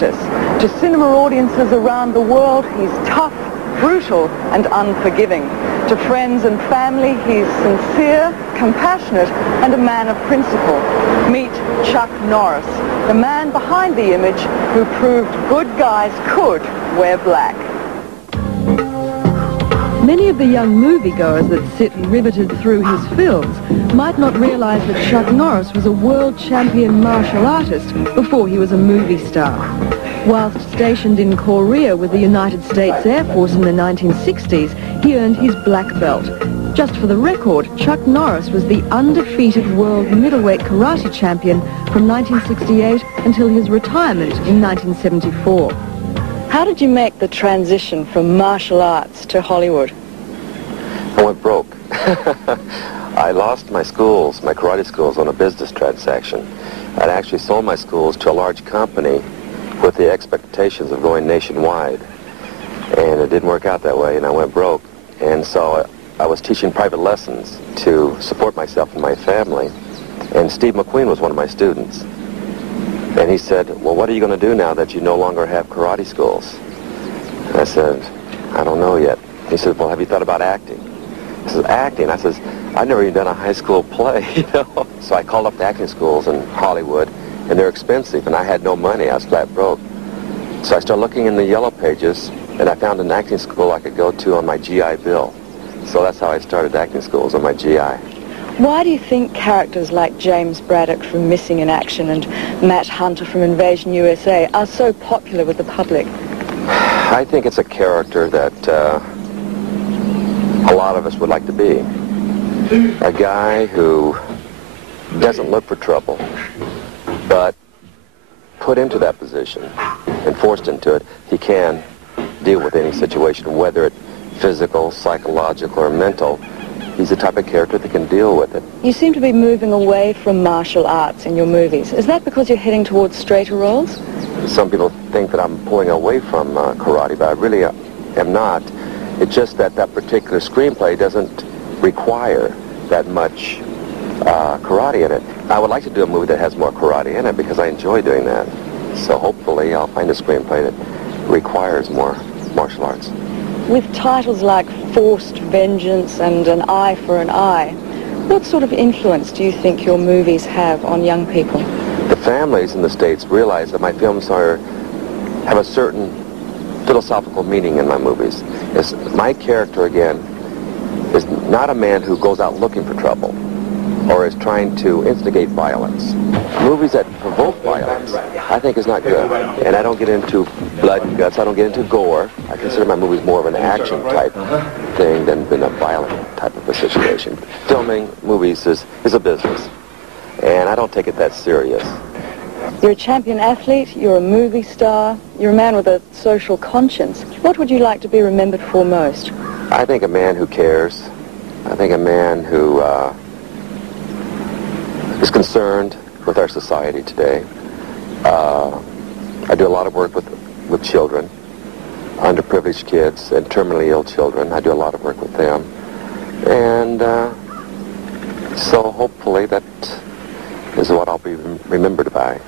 justice. To cinema audiences around the world, he's tough, brutal and unforgiving. To friends and family, he's sincere, compassionate and a man of principle. Meet Chuck Norris, the man behind the image who proved good guys could wear black. Many of the young moviegoers that sit riveted through his films might not realize that Chuck Norris was a world champion martial artist before he was a movie star. Whilst stationed in Korea with the United States Air Force in the 1960s, he earned his black belt. Just for the record, Chuck Norris was the undefeated world middleweight karate champion from 1968 until his retirement in 1974. How did you make the transition from martial arts to Hollywood? I went broke. I lost my schools, my karate schools, on a business transaction. I'd actually sold my schools to a large company with the expectations of going nationwide. And it didn't work out that way, and I went broke. And so I was teaching private lessons to support myself and my family. And Steve McQueen was one of my students. And he said, well, what are you going to do now that you no longer have karate schools? And I said, I don't know yet. He said, well, have you thought about acting? I said, acting? I said, I've never even done a high school play, you know. So I called up the acting schools in Hollywood, and they're expensive, and I had no money. I was flat broke. So I started looking in the yellow pages, and I found an acting school I could go to on my GI Bill. So that's how I started acting schools, on my GI. Why do you think characters like James Braddock from Missing in Action and Matt Hunter from Invasion USA are so popular with the public? I think it's a character that a lot of us would like to be. A guy who doesn't look for trouble, but put into that position and forced into it, he can deal with any situation, whether it's physical, psychological, or mental. He's the type of character that can deal with it. You seem to be moving away from martial arts in your movies. Is that because you're heading towards straighter roles? Some people think that I'm pulling away from karate, but I really am not. It's just that that particular screenplay doesn't require that much karate in it. I would like to do a movie that has more karate in it because I enjoy doing that. So hopefully I'll find a screenplay that requires more martial arts. With titles like Forced Vengeance and An Eye for an Eye, what sort of influence do you think your movies have on young people? The families in the States realize that my films have a certain philosophical meaning in my movies. My character, again, is not a man who goes out looking for trouble or is trying to instigate violence. Movies that provoke violence, I think, is not good. And I don't get into blood and guts. I don't get into gore. I consider my movies more of an action type thing than a violent type of a situation. Filming movies is a business, and I don't take it that serious. You're a champion athlete, you're a movie star, you're a man with a social conscience. What would you like to be remembered for most? I think a man who cares. I think a man who is concerned with our society today. I do a lot of work with children, underprivileged kids and terminally ill children. I do a lot of work with them. And so hopefully that is what I'll be remembered by.